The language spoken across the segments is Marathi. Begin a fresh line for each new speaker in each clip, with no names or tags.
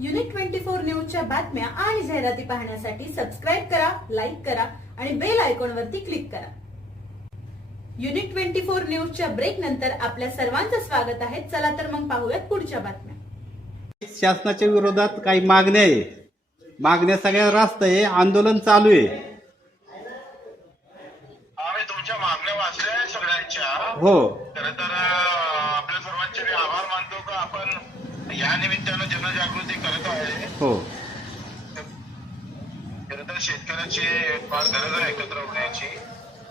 युनिट ट्वेंटी फोर न्यूजच्या बातम्या आणि जाहिराती पाहण्यासाठी सबस्क्राईब करा लाईक करा आणि बेल आयकॉन वरती क्लिक करा. युनिट ट्वेंटी फोर न्यूजच्या ब्रेक नंतर आपल्या सर्वांचं स्वागत आहे. चला तर मग पाहूयात पुढच्या बातम्या.
शासनाच्या विरोधात काही मागण्या आहे. मागण्या सगळ्या रास्त आहे. आंदोलन चालू आहे.
आम्ही तुमच्या मागण्या वाचल्या आहेत सगळ्यांच्या.
हो.
खरं तर आपल्या सर्वांचे मी आभार मानतो का? आपण या निमित्तानं जनजागृती करत आहे.
हो.
खरं तर शेतकऱ्याची फार गरज आहे एकत्र होण्याची.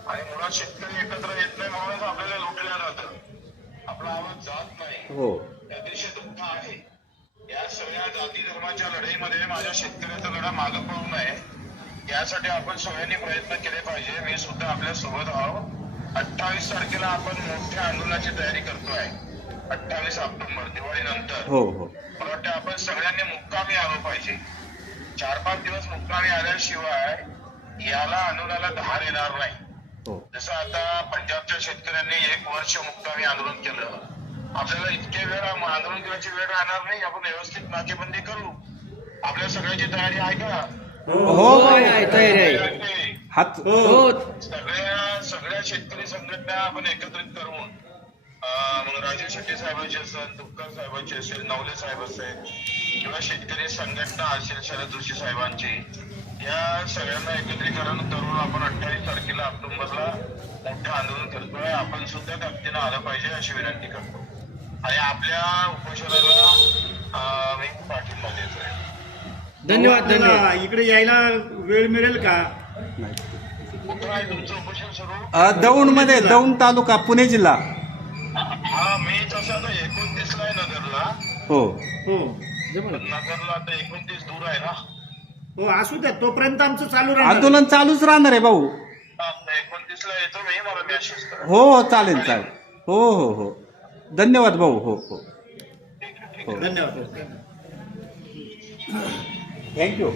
आणि मुळात शेतकरी एकत्र येत नाही म्हणूनच आपल्याला लुटलं जातं आपला आवाज जात नाही.
हो.
अतिशय दुःख आहे. या सगळ्या जाती धर्माच्या लढाईमध्ये माझ्या शेतकऱ्याचा लढा मागं पडू नये. यासाठी आपण सगळ्यांनी प्रयत्न केले पाहिजे. मी सुद्धा आपल्यासोबत आहो. अठ्ठावीस तारखेला आपण मोठ्या आंदोलनाची तयारी करतोय. अठ्ठावीस ऑक्टोबर दिवाळीनंतर
हो हो.
मला वाटतं आपण सगळ्यांनी मुक्कामी आलो पाहिजे. चार पाच दिवस मुक्कामी आल्याशिवाय याला आंदोलनाला धार येणार नाही.
हो.
जसं आता पंजाबच्या शेतकऱ्यांनी एक वर्ष मुक्कामी आंदोलन केलं. आपल्याला इतके वेळ आंदोलन करायची वेळ राहणार नाही. आपण व्यवस्थित नाकेबंदी करू. आपल्या सगळ्याची तयारी आहे का
हो.
तयारी
हात
सगळ्या सगळ्या शेतकरी संघटना आपण एकत्रित करून मग राजीव शेट्टी साहेबांची असेल तुपकर साहेबांची असेल नवले साहेब असेल किंवा शेतकरी संघटना असेल शरद जोशी साहेबांची या सगळ्यांना एकत्रीकरण करून आपण अठ्ठावीस तारखेला ऑक्टोबरला मोठं आंदोलन करतोय. आपण सुद्धा ताकदीनं आलं पाहिजे अशी विनंती करतो. आणि आपल्या उपोषणाला मी पाठिंबा देतोय.
धन्यवाद धन्यवाद.
इकडे यायला वेळ मिळेल का?
कुठं आहे तुमचं उपोषण सुरू?
दौंडमध्ये दौंड तालुका पुणे जिल्हा.
हा मी तसं आता एकोणतीसला आहे नगरला.
हो.
हो.
नगरला आता एकोणतीस दूर आहे ना.
हो असू द्या तोपर्यंत आमचं चालू राहणार.
आंदोलन चालूच राहणार आहे भाऊ.
एकोणतीस ला येतो मी मला मेसेज करा.
हो हो चालेल चालेल. हो हो हो. धन्यवाद भाऊ हो हो.
धन्यवाद
थँक्यू